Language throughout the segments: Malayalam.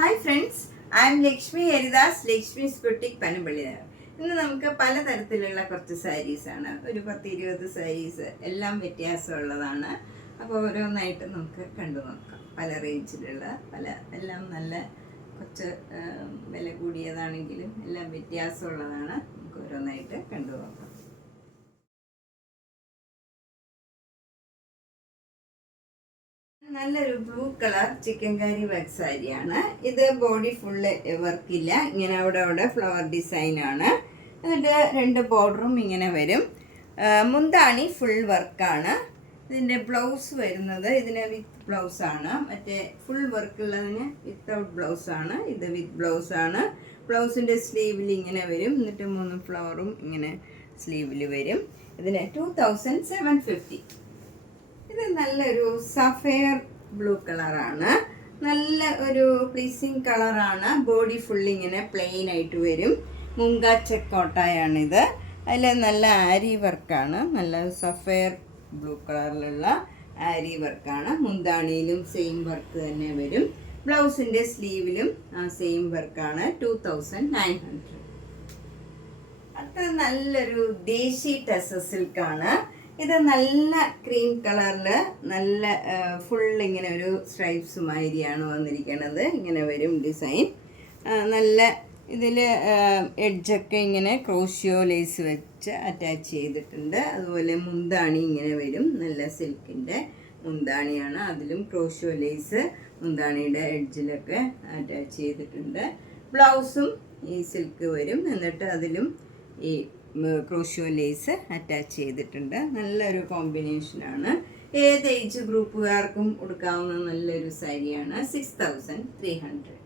Hi friends, I M Lakshmi Haridas, Lakshmi's boutique Panampilly. ഇന്ന് നമുക്ക് പലതരത്തിലുള്ള കുറച്ച് സാരീസാണ്, ഒരു 10-20 സാരീസ്, എല്ലാം വ്യത്യാസമുള്ളതാണ്. അപ്പോൾ ഓരോന്നായിട്ട് നമുക്ക് കണ്ടു നോക്കാം. പല റേഞ്ചിലുള്ള എല്ലാം നല്ല കുറച്ച് വില കൂടിയതാണെങ്കിലും എല്ലാം വ്യത്യാസമുള്ളതാണ്. നമുക്ക് ഓരോന്നായിട്ട് കണ്ടു നോക്കാം. നല്ലൊരു ബ്ലൂ കളർ ചിക്കൻകാരി വർക്ക് സാരിയാണ് ഇത്. ബോഡി ഫുള്ള് വർക്കില്ല, ഇങ്ങനെ അവിടെ ഫ്ലവർ ഡിസൈനാണ്. എന്നിട്ട് 2 ബോർഡറും ഇങ്ങനെ വരും. മുന്താണി ഫുൾ വർക്കാണ്. ഇതിൻ്റെ ബ്ലൗസ് വരുന്നത് ഇതിന് വിത്ത് ബ്ലൗസാണ്. മറ്റേ ഫുൾ വർക്കുള്ളതിന് വിത്തൗട്ട് ബ്ലൗസാണ്. ഇത് വിത്ത് ബ്ലൗസാണ്. ബ്ലൗസിൻ്റെ സ്ലീവിൽ ഇങ്ങനെ വരും. എന്നിട്ട് 3 ഫ്ലവറും ഇങ്ങനെ സ്ലീവിൽ വരും. ഇതിന് 2750. ഇത് നല്ലൊരു സഫയർ ബ്ലൂ കളറാണ്. നല്ല ഒരു പ്ലീസിങ് കളറാണ്. ബോഡി ഫുള്ളിങ്ങനെ പ്ലെയിൻ ആയിട്ട് വരും. മുങ്ക ചെക്കോട്ടായാണിത്. അതിൽ നല്ല ആരി വർക്കാണ്. നല്ല സഫയർ ബ്ലൂ കളറിലുള്ള ആരി വർക്കാണ്. മുന്താണിയിലും സെയിം വർക്ക് തന്നെ വരും. ബ്ലൗസിൻ്റെ സ്ലീവിലും സെയിം വർക്കാണ്. 2900. അത് നല്ലൊരു ദേശി ടെസർ സിൽക്കാണ്. ഇത് നല്ല ക്രീം കളറിൽ നല്ല ഫുള്ളിങ്ങനെ ഒരു സ്ട്രൈപ്സ് മാതിരിയാണ് വന്നിരിക്കുന്നത്. ഇങ്ങനെ വരും ഡിസൈൻ. നല്ല ഇതിൽ എഡ്ജൊക്കെ ഇങ്ങനെ ക്രോഷ്യോ ലേസ് വെച്ച് അറ്റാച്ച് ചെയ്തിട്ടുണ്ട്. അതുപോലെ മുന്താണി ഇങ്ങനെ വരും. നല്ല സിൽക്കിൻ്റെ മുന്താണിയാണ്. അതിലും ക്രോഷ്യോ ലേസ് മുന്താണിയുടെ എഡ്ജിലൊക്കെ അറ്റാച്ച് ചെയ്തിട്ടുണ്ട്. ബ്ലൗസും ഈ സിൽക്ക് വരും. എന്നിട്ട് അതിലും ഈ ക്രോഷ്യോ ലേസ് അറ്റാച്ച് ചെയ്തിട്ടുണ്ട്. നല്ലൊരു കോമ്പിനേഷനാണ്. ഏത് ഏജ് ഗ്രൂപ്പുകാർക്കും ഉടുക്കാവുന്ന നല്ലൊരു സാരിയാണ്. 6300.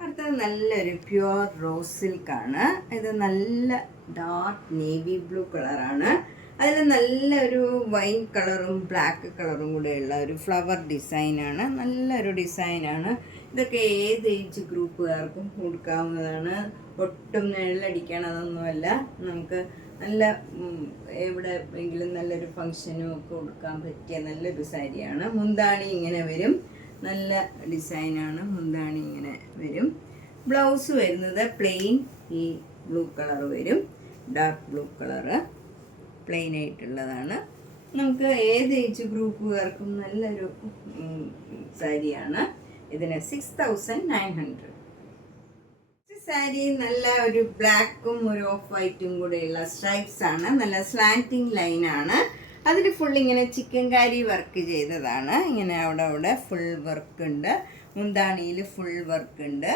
അടുത്തത് നല്ലൊരു പ്യുവർ റോസ് സിൽക്കാണ്. ഇത് നല്ല ഡാർക്ക് നേവി ബ്ലൂ കളറാണ്. അതിൽ നല്ലൊരു വൈൻ കളറും ബ്ലാക്ക് കളറും കൂടെയുള്ള ഒരു ഫ്ലവർ ഡിസൈനാണ്. നല്ലൊരു ഡിസൈനാണ്. ഇതൊക്കെ ഏത് ഏജ് ഗ്രൂപ്പുകാർക്കും കൊടുക്കാവുന്നതാണ്. ഒട്ടും നിഴലടിക്കണതൊന്നുമല്ല. നമുക്ക് നല്ല എവിടെയെങ്കിലും നല്ലൊരു ഫങ്ഷനും ഒക്കെ കൊടുക്കാൻ പറ്റിയ നല്ലൊരു സാരിയാണ്. മുന്താണി ഇങ്ങനെ വരും. നല്ല ഡിസൈനാണ്. മുന്താണി ഇങ്ങനെ വരും. ബ്ലൗസ് വരുന്നത് പ്ലെയിൻ ഈ ബ്ലൂ കളർ വരും. ഡാർക്ക് ബ്ലൂ കളറ് പ്ലെയിൻ ആയിട്ടുള്ളതാണ്. നമുക്ക് ഏത് ഏജ് ഗ്രൂപ്പുകാർക്കും നല്ലൊരു സാരിയാണ്. ഇതിന് 6900. സാരി നല്ല ഒരു ബ്ലാക്കും ഒരു ഓഫ് വൈറ്റും കൂടെയുള്ള സ്ട്രൈപ്സ് ആണ്. നല്ല സ്ലാൻറ്റിങ് ലൈനാണ്. അതിൽ ഫുൾ ഇങ്ങനെ ചിക്കൻകാരി വർക്ക് ചെയ്തതാണ്. ഇങ്ങനെ അവിടെ ഫുൾ വർക്ക് ഉണ്ട്. മുന്താണിയിൽ ഫുൾ വർക്ക് ഉണ്ട്.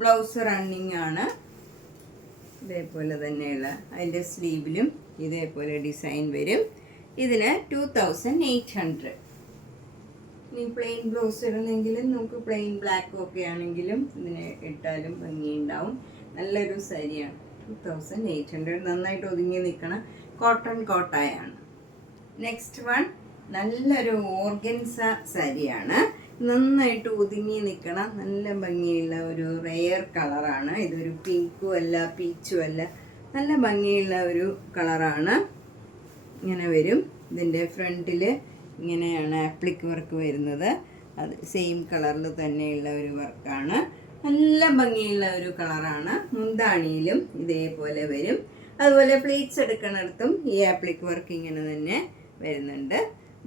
ബ്ലൗസ് റണ്ണിങ് ആണ്. ഇതേപോലെ തന്നെയുള്ള അതിൻ്റെ സ്ലീവിലും ഇതേപോലെ ഡിസൈൻ വരും. ഇതിന് 2800. ഇനി പ്ലെയിൻ ബ്ലൗസ് ഇടുന്നെങ്കിലും നമുക്ക് പ്ലെയിൻ ബ്ലാക്കും ഒക്കെ ആണെങ്കിലും ഇതിനെ ഇട്ടാലും ഭംഗിയുണ്ടാവും. നല്ലൊരു സാരിയാണ്. 2800. നന്നായിട്ട് ഒതുങ്ങി നിൽക്കണ കോട്ടൺ കോട്ടായാണ്. നെക്സ്റ്റ് വൺ നല്ലൊരു ഓർഗൻസ സാരിയാണ്. നന്നായിട്ട് ഒതുങ്ങി നിൽക്കണ നല്ല ഭംഗിയുള്ള ഒരു റെയർ കളറാണ്. ഇതൊരു പിങ്കും അല്ല പീച്ചും അല്ല, നല്ല ഭംഗിയുള്ള ഒരു കളറാണ്. ഇങ്ങനെ വരും. ഇതിൻ്റെ ഫ്രണ്ടിൽ ഇങ്ങനെയാണ് ആപ്ലിക് വർക്ക് വരുന്നത്. അത് സെയിം കളറിൽ തന്നെയുള്ള ഒരു വർക്കാണ്. നല്ല ഭംഗിയുള്ള ഒരു കളറാണ്. മുന്താണിയിലും ഇതേപോലെ വരും. അതുപോലെ പ്ലീറ്റ്സ് എടുക്കുന്നിടത്തും ഈ ആപ്ലിക് വർക്ക് ഇങ്ങനെ തന്നെ വരുന്നുണ്ട്.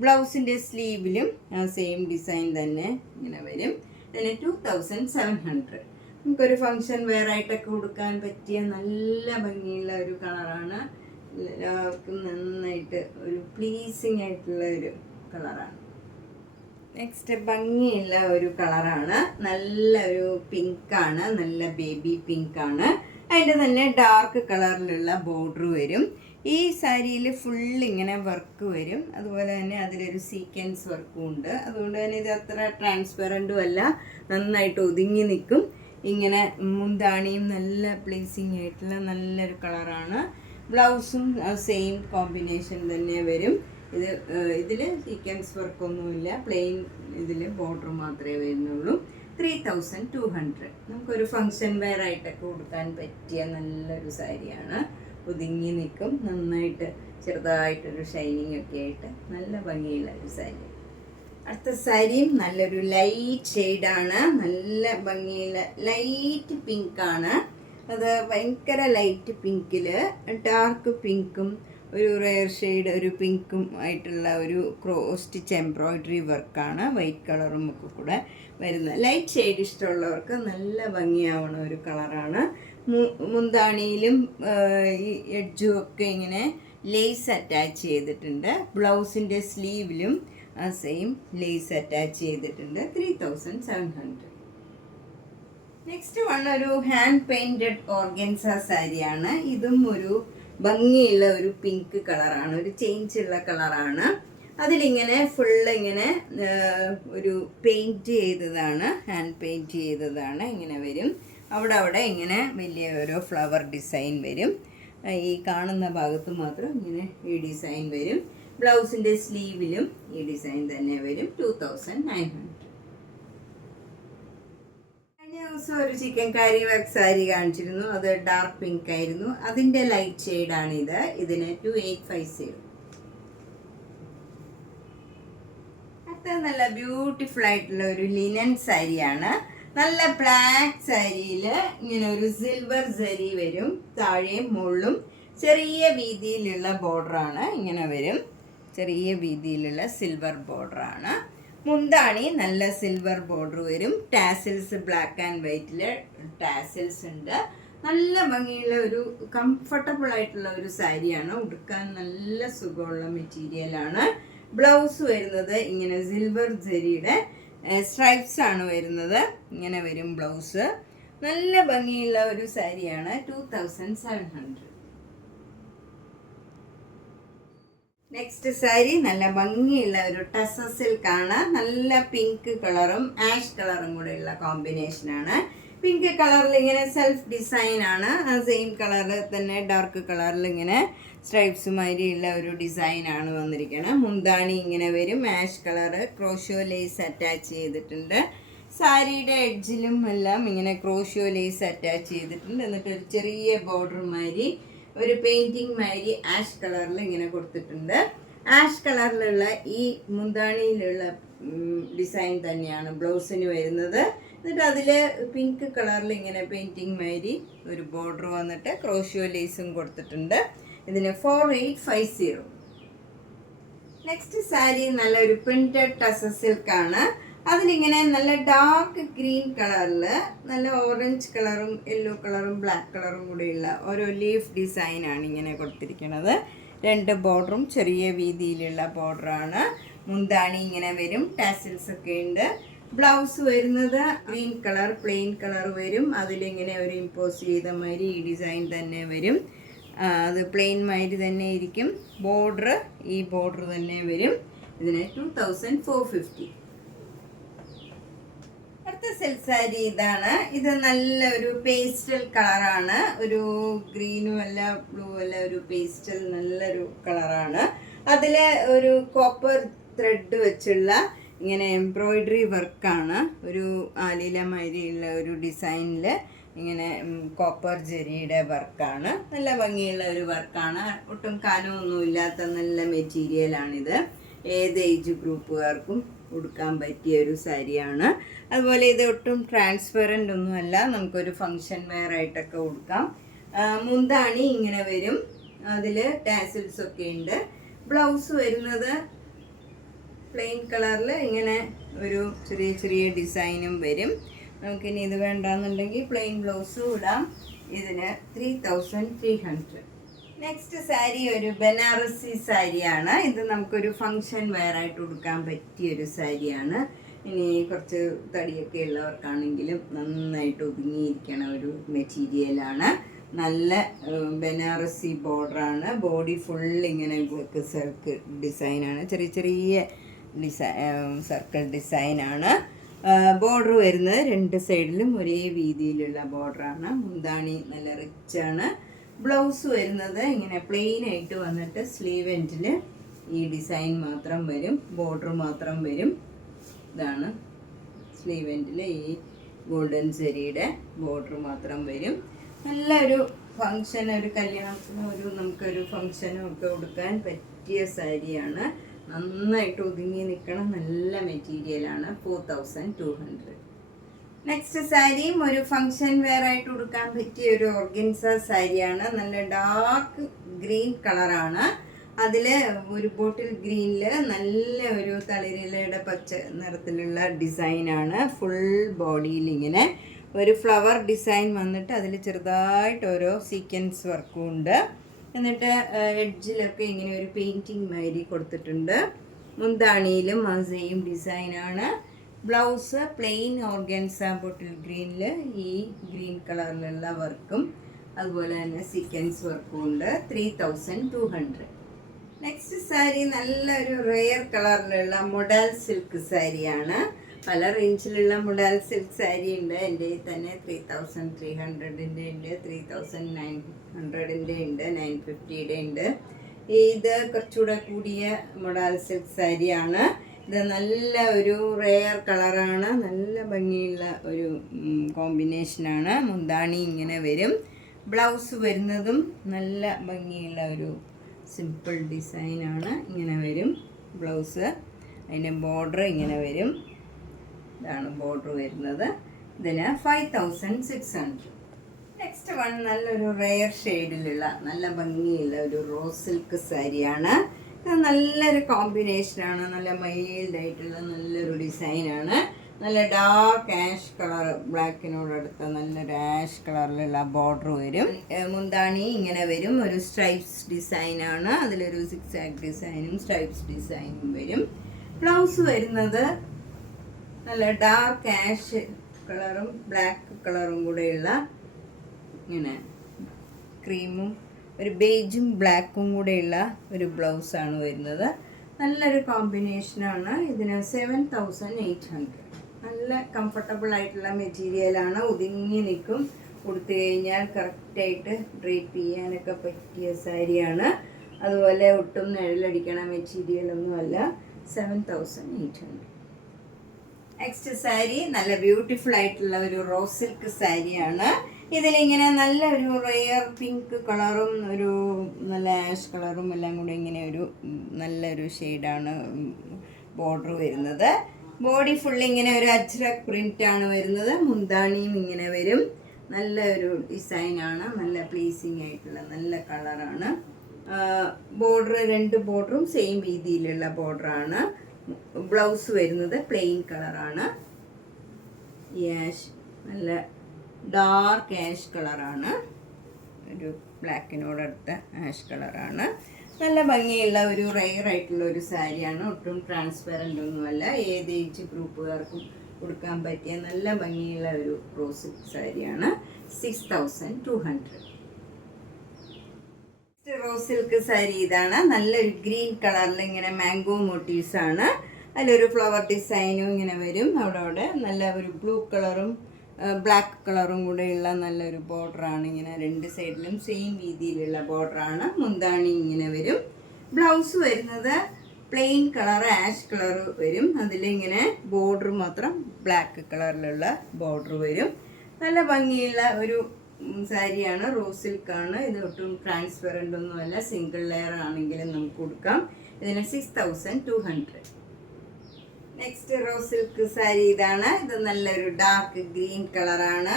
ബ്ലൗസിൻ്റെ സ്ലീവിലും സെയിം ഡിസൈൻ തന്നെ ഇങ്ങനെ വരും. ഇതിന് 2700. നമുക്കൊരു ഫങ്ഷൻ വെയർ ആയിട്ടൊക്കെ കൊടുക്കാൻ പറ്റിയ നല്ല ഭംഗിയുള്ള ഒരു കളറാണ്. എല്ലാവർക്കും നന്നായിട്ട് ഒരു പ്ലീസിങ് ആയിട്ടുള്ള ഒരു കളറാണ്. നെക്സ്റ്റ് ഭംഗിയുള്ള ഒരു കളറാണ്. നല്ലൊരു പിങ്കാണ്. നല്ല ബേബി പിങ്കാണ്. അതിൻ്റെ തന്നെ ഡാർക്ക് കളറിലുള്ള ബോർഡർ വരും. ഈ സാരിയിൽ ഫുള്ളിങ്ങനെ വർക്ക് വരും. അതുപോലെ തന്നെ അതിലൊരു സീക്വൻസ് വർക്കും ഉണ്ട്. അതുകൊണ്ട് തന്നെ ഇത് അത്ര ട്രാൻസ്പെറൻറ്റും അല്ല, നന്നായിട്ട് ഒതുങ്ങി നിൽക്കും. ഇങ്ങനെ മുന്താണിയും നല്ല പ്ലീസിങ് ആയിട്ടുള്ള നല്ലൊരു കളറാണ്. ബ്ലൗസും സെയിം കോമ്പിനേഷൻ തന്നെ വരും. ഇതിൽ സീക്വൻസ് വർക്കൊന്നുമില്ല. പ്ലെയിൻ ഇതിൽ ബോർഡർ മാത്രമേ വരുന്നുള്ളൂ. 3200. നമുക്കൊരു ഫങ്ഷൻ വെയർ ആയിട്ടൊക്കെ കൊടുക്കാൻ പറ്റിയ നല്ലൊരു സാരിയാണ്. ഒതുങ്ങി നിൽക്കും. നന്നായിട്ട് ചെറുതായിട്ടൊരു ഷൈനിങ് ഒക്കെ ആയിട്ട് നല്ല ഭംഗിയുള്ള ഒരു സാരി. അടുത്ത സാരിയും നല്ലൊരു ലൈറ്റ് ഷെയ്ഡാണ്, നല്ല ഭംഗിയുള്ള ലൈറ്റ് പിങ്കാണ്. അത് ഭയങ്കര ലൈറ്റ് പിങ്കിൽ ഡാർക്ക് പിങ്കും ഒരു റെയർ ഷെയ്ഡ് ഒരു പിങ്കും ആയിട്ടുള്ള ഒരു ക്രോസ് സ്റ്റിച്ച് എംബ്രോയ്ഡറി വർക്കാണ്. വൈറ്റ് കളറും ഒക്കെ കൂടെ വരുന്ന ലൈറ്റ് ഷെയ്ഡ് ഇഷ്ടമുള്ളവർക്ക് നല്ല ഭംഗിയാവുന്ന ഒരു കളറാണ്. മുന്താണിയിലും ഈ എഡ്ജും ഒക്കെ ഇങ്ങനെ ലേസ് അറ്റാച്ച് ചെയ്തിട്ടുണ്ട്. ബ്ലൗസിൻ്റെ സ്ലീവിലും ആ സെയിം ലേസ് അറ്റാച്ച് ചെയ്തിട്ടുണ്ട്. 3700. നെക്സ്റ്റ് വൺ ഒരു ഹാൻഡ് പെയിൻറ്റഡ് ഓർഗൻസ സാരിയാണ്. ഇതും ഒരു ഭംഗിയുള്ള ഒരു പിങ്ക് കളറാണ്, ഒരു ചേഞ്ച് ഉള്ള കളറാണ്. അതിലിങ്ങനെ ഫുള്ള് ഇങ്ങനെ ഒരു പെയിൻറ്റ് ചെയ്തതാണ്, ഹാൻഡ് പെയിൻറ്റ് ചെയ്തതാണ്. ഇങ്ങനെ വരും, അവിടെ ഇങ്ങനെ വലിയ ഓരോ ഫ്ലവർ ഡിസൈൻ വരും. ഈ കാണുന്ന ഭാഗത്ത് മാത്രം ഇങ്ങനെ ഈ ഡിസൈൻ വരും. ബ്ലൗസിൻ്റെ സ്ലീവിലും ഈ ഡിസൈൻ തന്നെ വരും. 2900. കഴിഞ്ഞ ദിവസം ഒരു ചിക്കൻ കാരി വർക്ക് സാരി കാണിച്ചിരുന്നു, അത് ഡാർക്ക് പിങ്ക് ആയിരുന്നു. അതിൻ്റെ ലൈറ്റ് ഷെയ്ഡാണ് ഇത്. ഇതിന് 2850. അടുത്ത നല്ല ബ്യൂട്ടിഫുൾ ആയിട്ടുള്ള ഒരു ലിനൻ സാരിയാണ്. നല്ല ബ്ലാക്ക് സാരിയിൽ ഇങ്ങനെ ഒരു സിൽവർ സരി വരും, താഴെയും മുകളിലും ചെറിയ വീതിയിലുള്ള ബോർഡറാണ്. ഇങ്ങനെ വരും, ചെറിയ വീതിയിലുള്ള സിൽവർ ബോർഡറാണ്. മുന്താണി നല്ല സിൽവർ ബോർഡർ വരും. ടാസിൽസ് ബ്ലാക്ക് ആൻഡ് വൈറ്റിൽ ടാസിൽസ് ഉണ്ട്. നല്ല ഭംഗിയുള്ള ഒരു കംഫർട്ടബിൾ ആയിട്ടുള്ള ഒരു സാരിയാണ്. ഉടുക്കാൻ നല്ല സുഖമുള്ള മെറ്റീരിയലാണ്. ബ്ലൗസ് വരുന്നത് ഇങ്ങനെ സിൽവർ ജരിയുടെ സ്ട്രൈപ്സ് ആണ് വരുന്നത്. ഇങ്ങനെ വരും ബ്ലൗസ്. നല്ല ഭംഗിയുള്ള ഒരു സാരിയാണ്. 2700. നെക്സ്റ്റ് സാരി നല്ല ഭംഗിയുള്ള ഒരു ടസ സിൽക്കാണ്. നല്ല പിങ്ക് കളറും ആഷ് കളറും കൂടെയുള്ള കോമ്പിനേഷനാണ്. പിങ്ക് കളറിൽ ഇങ്ങനെ സെൽഫ് ഡിസൈൻ ആണ്. ആ സെയിം കളറിൽ തന്നെ ഡാർക്ക് കളറിൽ ഇങ്ങനെ സ്ട്രൈപ്സ് മാതിരിയുള്ള ഒരു ഡിസൈനാണ് വന്നിരിക്കുന്നത്. മുന്താണി ഇങ്ങനെ വരും, ash colour crochet lace attach ചെയ്തിട്ടുണ്ട്. സാരിയുടെ എഡ്ജിലും എല്ലാം ഇങ്ങനെ ക്രോഷോ ലേസ് അറ്റാച്ച് ചെയ്തിട്ടുണ്ട്. എന്നിട്ട് ഒരു ചെറിയ ബോർഡർ മാതിരി ഒരു പെയിൻറ്റിങ് മാതിരി ആഷ് കളറിൽ ഇങ്ങനെ കൊടുത്തിട്ടുണ്ട്. ആഷ് കളറിലുള്ള ഈ മുന്താണിയിലുള്ള ഡിസൈൻ തന്നെയാണ് ബ്ലൗസിന് വരുന്നത്. എന്നിട്ട് അതിൽ പിങ്ക് കളറിൽ ഇങ്ങനെ പെയിൻറ്റിങ് മാതിരി ഒരു ബോർഡർ വന്നിട്ട് ക്രോഷ്യോ ലേസും കൊടുത്തിട്ടുണ്ട്. ഇതിന് 4850. നെക്സ്റ്റ് സാരി നല്ലൊരു പ്രിന്റഡ് ടസ സിൽക്കാണ്. അതിലിങ്ങനെ നല്ല ഡാർക്ക് ഗ്രീൻ കളറിൽ നല്ല ഓറഞ്ച് കളറും യെല്ലോ കളറും ബ്ലാക്ക് കളറും കൂടിയുള്ള ഓരോ ലീഫ് ഡിസൈനാണ് ഇങ്ങനെ കൊടുത്തിരിക്കുന്നത്. രണ്ട് ബോർഡറും ചെറിയ വീതിയിലുള്ള ബോർഡറാണ്. മുന്താണി ഇങ്ങനെ വരും, ടാസിൽസ് ഒക്കെ ഉണ്ട്. ബ്ലൗസ് വരുന്നത് ഗ്രീൻ കളർ പ്ലെയിൻ കളർ വരും. അതിലിങ്ങനെ ഒരു ഇമ്പോസ് ചെയ്ത മാതിരി ഈ ഡിസൈൻ തന്നെ വരും. അത് പ്ലെയിൻ മാതിരി തന്നെ ഇരിക്കും. ബോർഡർ ഈ ബോർഡർ തന്നെ വരും. ഇതിന് 2450. അടുത്ത സിൽക്ക് സാരി ഇതാണ്. ഇത് നല്ല ഒരു പേസ്റ്റൽ കളറാണ്. ഒരു ഗ്രീനും അല്ല ബ്ലൂ അല്ല, ഒരു പേസ്റ്റൽ നല്ലൊരു കളറാണ്. അതിൽ ഒരു കോപ്പർ ത്രെഡ് വെച്ചുള്ള ഇങ്ങനെ എംബ്രോയ്ഡറി വർക്കാണ്. ഒരു ആലില മാതിരിയുള്ള ഒരു ഡിസൈനിൽ ഇങ്ങനെ കോപ്പർ ജെറിയുടെ വർക്കാണ്. നല്ല ഭംഗിയുള്ള ഒരു വർക്കാണ്. ഒട്ടും കനമൊന്നുമില്ലാത്ത നല്ല മെറ്റീരിയലാണിത്. ഏത് ഏജ് ഗ്രൂപ്പുകാർക്കും ഉടുക്കാൻ പറ്റിയ ഒരു സാരിയാണ്. അതുപോലെ ഇത് ഒട്ടും ട്രാൻസ്പെറൻ്റ് ഒന്നുമല്ല, നമുക്കൊരു ഫങ്ഷൻ വെയർ ആയിട്ടൊക്കെ ഉടുക്കാം. മുന്താണി ഇങ്ങനെ വരും, അതിൽ ടാസിൽസ് ഒക്കെ ഉണ്ട്. ബ്ലൗസ് വരുന്നത് പ്ലെയിൻ കളറിൽ ഇങ്ങനെ ഒരു ചെറിയ ചെറിയ ഡിസൈനും വരും. നമുക്കിനി ഇത് വേണ്ടാന്നുണ്ടെങ്കിൽ പ്ലെയിൻ ബ്ലൗസും ഇടാം. ഇതിന് 3300. നെക്സ്റ്റ് സാരി ഒരു ബനാറസി സാരിയാണ്. ഇത് നമുക്കൊരു ഫങ്ഷൻ വെയർ ആയിട്ട് ഉടുക്കാൻ പറ്റിയൊരു സാരിയാണ്. ഇനി കുറച്ച് തടിയൊക്കെ ഉള്ളവർക്കാണെങ്കിലും നന്നായിട്ട് ഒതുങ്ങിയിരിക്കണ ഒരു മെറ്റീരിയലാണ്. നല്ല ബനാറസി ബോർഡറാണ്. ബോഡി ഫുൾ ഇങ്ങനെ സർക്കിൾ ഡിസൈനാണ്, ചെറിയ ചെറിയ സർക്കിൾ ഡിസൈനാണ്. ബോർഡർ വരുന്നത് രണ്ട് സൈഡിലും ഒരേ വീതിയിലുള്ള ബോർഡറാണ്. മുന്താണി നല്ല റിച്ചാണ്. ബ്ലൗസ് വരുന്നത് ഇങ്ങനെ പ്ലെയിൻ ആയിട്ട് വന്നിട്ട് സ്ലീവ് എൻഡിൽ ഈ ഡിസൈൻ മാത്രം വരും, ബോർഡർ മാത്രം വരും. ഇതാണ് സ്ലീവ് എൻഡിൽ ഈ ഗോൾഡൻ സെരിയുടെ ബോർഡർ മാത്രം വരും. നല്ലൊരു ഫങ്ഷൻ, ഒരു കല്യാണത്തിനോ നമുക്കൊരു ഫങ്ഷനും ഒക്കെ ഉടുക്കാൻ പറ്റിയ സാരിയാണ്. നന്നായിട്ട് ഒതുങ്ങി നിൽക്കണ നല്ല മെറ്റീരിയലാണ്. 4200. നെക്സ്റ്റ് സാരിയും ഒരു ഫങ്ഷൻ വെയർ ആയിട്ട് ഉടുക്കാൻ പറ്റിയ ഒരു ഓർഗൻസ സാരിയാണ്. നല്ല ഡാർക്ക് ഗ്രീൻ കളറാണ്. അതിൽ ഒരു ബോട്ടിൽ ഗ്രീനിൽ നല്ല ഒരു തളിരിലയുടെ പച്ച നിറത്തിലുള്ള ഡിസൈനാണ്. ഫുൾ ബോഡിയിൽ ഇങ്ങനെ ഒരു ഫ്ലവർ ഡിസൈൻ വന്നിട്ട് അതിൽ ചെറുതായിട്ട് ഓരോ സീക്വൻസ് വർക്കും ഉണ്ട്. എന്നിട്ട് എഡ്ജിലൊക്കെ ഇങ്ങനെ ഒരു പെയിൻറ്റിങ് മാതിരി കൊടുത്തിട്ടുണ്ട്. മുന്താണിയിലും സെയിം ഡിസൈനാണ്. ബ്ലൗസ് പ്ലെയിൻ ഓർഗൻസ ബോട്ടിൽ ഗ്രീനിൽ ഈ ഗ്രീൻ കളറിലുള്ള വർക്കും അതുപോലെ തന്നെ സീക്വൻസ് വർക്കും ഉണ്ട്. 3200. നെക്സ്റ്റ് സാരി നല്ലൊരു റെയർ കളറിലുള്ള മൊഡാൽ സിൽക്ക് സാരിയാണ്. പല റേഞ്ചിലുള്ള മൊഡാൽ സിൽക്ക് സാരി ഉണ്ട്. എൻ്റെ തന്നെ 3300-ൻ്റെ ഉണ്ട്, 3900-ൻ്റെ ഉണ്ട്, 950-യുടെ ഉണ്ട്. ഇത് കുറച്ചുകൂടെ കൂടിയ മൊഡാൽ സിൽക്ക് സാരിയാണ്. ഇത് നല്ല ഒരു റെയർ കളറാണ്. നല്ല ഭംഗിയുള്ള ഒരു കോമ്പിനേഷനാണ്. മുന്താണി ഇങ്ങനെ വരും. ബ്ലൗസ് വരുന്നതും നല്ല ഭംഗിയുള്ള ഒരു സിമ്പിൾ ഡിസൈനാണ്. ഇങ്ങനെ വരും ബ്ലൗസ്. അതിൻ്റെ ബോർഡർ ഇങ്ങനെ വരും. ഇതാണ് ബോർഡർ വരുന്നത്. ഇതിന് 5600. നെക്സ്റ്റ് വൺ നല്ലൊരു റെയർ ഷെയ്ഡിലുള്ള നല്ല ഭംഗിയുള്ള ഒരു റോസ് സിൽക്ക് സാരിയാണ്. ഇത് നല്ലൊരു കോമ്പിനേഷനാണ്. നല്ല മൈൽഡായിട്ടുള്ള നല്ലൊരു ഡിസൈനാണ്. നല്ല ഡാർക്ക് ആഷ് കളർ, ബ്ലാക്കിനോടടുത്ത നല്ലൊരു ആഷ് കളറിലുള്ള ബോർഡർ വരും. മുന്താണി ഇങ്ങനെ വരും. ഒരു സ്ട്രൈപ്സ് ഡിസൈനാണ്. അതിലൊരു സിക്സാക് ഡിസൈനും സ്ട്രൈപ്സ് ഡിസൈനും വരും. ബ്ലൗസ് വരുന്നത് നല്ല ഡാർക്ക് ആഷ് കളറും ബ്ലാക്ക് കളറും കൂടെയുള്ള ഇങ്ങനെ ക്രീമും ഒരു ബേജും ബ്ലാക്കും കൂടെയുള്ള ഒരു ബ്ലൗസാണ് വരുന്നത്. നല്ലൊരു കോമ്പിനേഷനാണ്. ഇതിന് 7800. നല്ല കംഫർട്ടബിൾ ആയിട്ടുള്ള മെറ്റീരിയലാണ്. ഒതുങ്ങി നിൽക്കും. കൊടുത്തു കഴിഞ്ഞാൽ കറക്റ്റായിട്ട് ഡ്രേപ്പ് ചെയ്യാനൊക്കെ പറ്റിയ സാരിയാണ്. അതുപോലെ ഒട്ടും നിഴലടിക്കണ മെറ്റീരിയലൊന്നുമല്ല. 7800. നെക്സ്റ്റ് സാരി നല്ല ബ്യൂട്ടിഫുൾ ആയിട്ടുള്ള ഒരു റോസ് സിൽക്ക് സാരിയാണ്. ഇതിലിങ്ങനെ നല്ല ഒരു റെയർ പിങ്ക് കളറും ഒരു നല്ല ആഷ് കളറും എല്ലാം കൂടെ ഇങ്ങനെ ഒരു നല്ലൊരു ഷെയ്ഡാണ് ബോർഡർ വരുന്നത്. ബോഡി ഫുള്ള് ഇങ്ങനെ ഒരു അജ്രക് പ്രിൻ്റാണ് വരുന്നത്. മുന്താണിയും ഇങ്ങനെ വരും. നല്ല ഒരു ഡിസൈനാണ്. നല്ല പ്ലീസിങ് ആയിട്ടുള്ള നല്ല കളറാണ്. ബോർഡർ 2 ബോർഡറും സെയിം രീതിയിലുള്ള ബോർഡറാണ്. ബ്ലൗസ് വരുന്നത് പ്ലെയിൻ കളറാണ്. ഈ ആഷ് നല്ല ഡാർക്ക് ആഷ് കളറാണ്. ഒരു ബ്ലാക്കിനോടടുത്ത ആഷ് കളറാണ്. നല്ല ഭംഗിയുള്ള ഒരു റെയർ ആയിട്ടുള്ള ഒരു സാരിയാണ്. ഒട്ടും ട്രാൻസ്പെറൻ്റ് ഒന്നുമല്ല. ഏത് ഏജ് ഗ്രൂപ്പുകാർക്കും കൊടുക്കാൻ പറ്റിയ നല്ല ഭംഗിയുള്ള ഒരു റോസ് സാരിയാണ്. 6200. റോസ് സിൽക്ക് സാരി ഇതാണ്. നല്ലൊരു ഗ്രീൻ കളറിൽ ഇങ്ങനെ മാംഗോ മോട്ടീവ്സ് ആണ്. അതിലൊരു ഫ്ലവർ ഡിസൈനും ഇങ്ങനെ വരും. അവിടെ നല്ല ഒരു ബ്ലൂ കളറും ബ്ലാക്ക് കളറും കൂടെയുള്ള നല്ലൊരു ബോർഡറാണ്. ഇങ്ങനെ 2 സൈഡിലും സെയിം രീതിയിലുള്ള ബോർഡറാണ്. മുന്താണി ഇങ്ങനെ വരും. ബ്ലൗസ് വരുന്നത് പ്ലെയിൻ കളർ ആഷ് കളർ വരും. അതിലിങ്ങനെ ബോർഡർ മാത്രം ബ്ലാക്ക് കളറിലുള്ള ബോർഡർ വരും. നല്ല ഭംഗിയുള്ള ഒരു സാരിയാണ്. റോസ് സിൽക്കാണ്. ഇത് ഒട്ടും ട്രാൻസ്പെറൻ്റ് ഒന്നുമല്ല. സിംഗിൾ ലെയർ ആണെങ്കിലും നമുക്ക് കൊടുക്കാം. ഇതിന് 6200. നെക്സ്റ്റ് റോസ് സിൽക്ക് സാരി ഇതാണ്. ഇത് നല്ലൊരു ഡാർക്ക് ഗ്രീൻ കളറാണ്.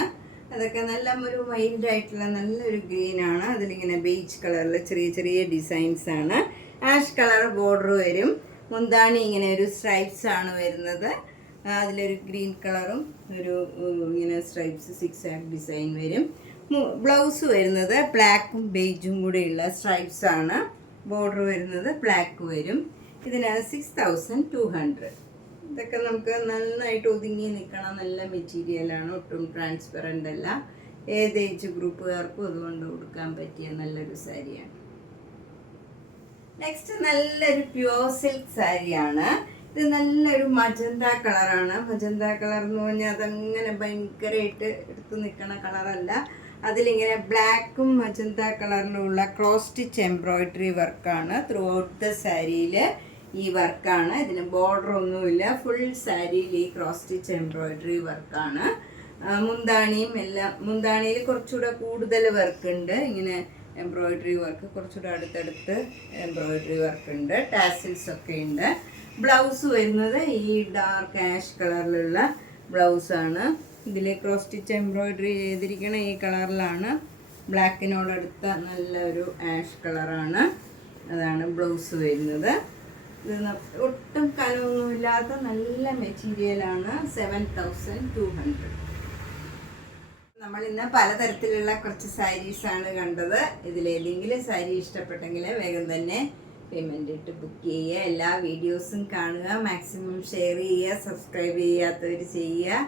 അതൊക്കെ നല്ല ഒരു മൈൽഡായിട്ടുള്ള നല്ലൊരു ഗ്രീനാണ്. അതിലിങ്ങനെ ബേജ് കളറിൽ ചെറിയ ചെറിയ ഡിസൈൻസ് ആണ്. ആഷ് കളർ ബോർഡർ വരും. മുന്താണി ഇങ്ങനെ ഒരു സ്ട്രൈപ്സ് ആണ് വരുന്നത്. അതിലൊരു ഗ്രീൻ കളറും ഒരു ഇങ്ങനെ സ്ട്രൈപ്സ് സിക്സാക് ഡിസൈൻ വരും. ബ്ലൗസ് വരുന്നത് ബ്ലാക്കും ബേജും കൂടെയുള്ള സ്ട്രൈപ്സ് ആണ്. ബോർഡർ വരുന്നത് ബ്ലാക്ക് വരും. ഇതിന് 6200. ഇതൊക്കെ നമുക്ക് നന്നായിട്ട് ഒതുങ്ങി നിൽക്കണ നല്ല മെറ്റീരിയലാണ്. ഒട്ടും ട്രാൻസ്പെറൻ്റ് അല്ല. ഏത് ഏജ് ഗ്രൂപ്പുകാർക്കും അതുകൊണ്ട് കൊടുക്കാൻ പറ്റിയ നല്ലൊരു സാരിയാണ്. നെക്സ്റ്റ് നല്ലൊരു പ്യുവർ സിൽക്ക് സാരിയാണ്. ഇത് നല്ലൊരു മജന്ത കളറാണ്. മജന്ത കളർ എന്ന് പറഞ്ഞാൽ അതങ്ങനെ ഭയങ്കരമായിട്ട് എടുത്ത് നിൽക്കണ കളറല്ല. അതിലിങ്ങനെ ബ്ലാക്കും മജന്ത കളറിലുള്ള ക്രോസ് സ്റ്റിച്ച് എംബ്രോയിഡറി വർക്കാണ്. ത്രൂ ഔട്ട് ദ സാരിയിൽ ഈ വർക്കാണ്. ഇതിന് ബോർഡർ ഒന്നുമില്ല. ഫുൾ സാരിയിൽ ഈ ക്രോസ് സ്റ്റിച്ച് എംബ്രോയിഡറി വർക്കാണ്. മുന്താണിയും എല്ലാം. മുന്താണിയിൽ കുറച്ചുകൂടെ കൂടുതൽ വർക്കുണ്ട്. ഇങ്ങനെ എംബ്രോയിഡറി വർക്ക് കുറച്ചുകൂടെ അടുത്തടുത്ത് എംബ്രോയിഡറി വർക്ക് ഉണ്ട്, ടാസിൽസ് ഒക്കെ ഉണ്ട്. ബ്ലൗസ് വരുന്നത് ഈ ഡാർക്ക് ആഷ് കളറിലുള്ള ബ്ലൗസാണ്. ഇതിൽ ക്രോസ് സ്റ്റിച്ച് എംബ്രോയിഡറി ചെയ്തിരിക്കണ ഈ കളറിലാണ്. ബ്ലാക്കിനോടടുത്ത നല്ലൊരു ആഷ് കളറാണ്. അതാണ് ബ്ലൗസ് വരുന്നത്. ഇത് ഒട്ടും കനമൊന്നുമില്ലാത്ത നല്ല മെറ്റീരിയലാണ്. 7200. നമ്മൾ ഇന്ന് പലതരത്തിലുള്ള കുറച്ച് സാരീസാണ് കണ്ടത്. ഇതിലേതെങ്കിലും സാരി ഇഷ്ടപ്പെട്ടെങ്കിൽ വേഗം തന്നെ പേയ്മെൻ്റ് ഇട്ട് ബുക്ക് ചെയ്യുക. എല്ലാ വീഡിയോസും കാണുക, മാക്സിമം ഷെയർ ചെയ്യുക, സബ്സ്ക്രൈബ് ചെയ്യാത്തവർ ചെയ്യുക.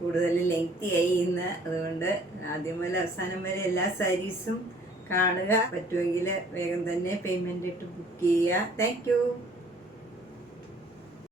കൂടുതൽ ലെങ്തി ആയി ഇന്ന്, അതുകൊണ്ട് ആദ്യം മുതൽ അവസാനം വരെ എല്ലാ സാരീസും കാണുക. പറ്റുമെങ്കിൽ വേഗം തന്നെ പേയ്മെൻ്റ് ഇട്ട് ബുക്ക് ചെയ്യുക. താങ്ക്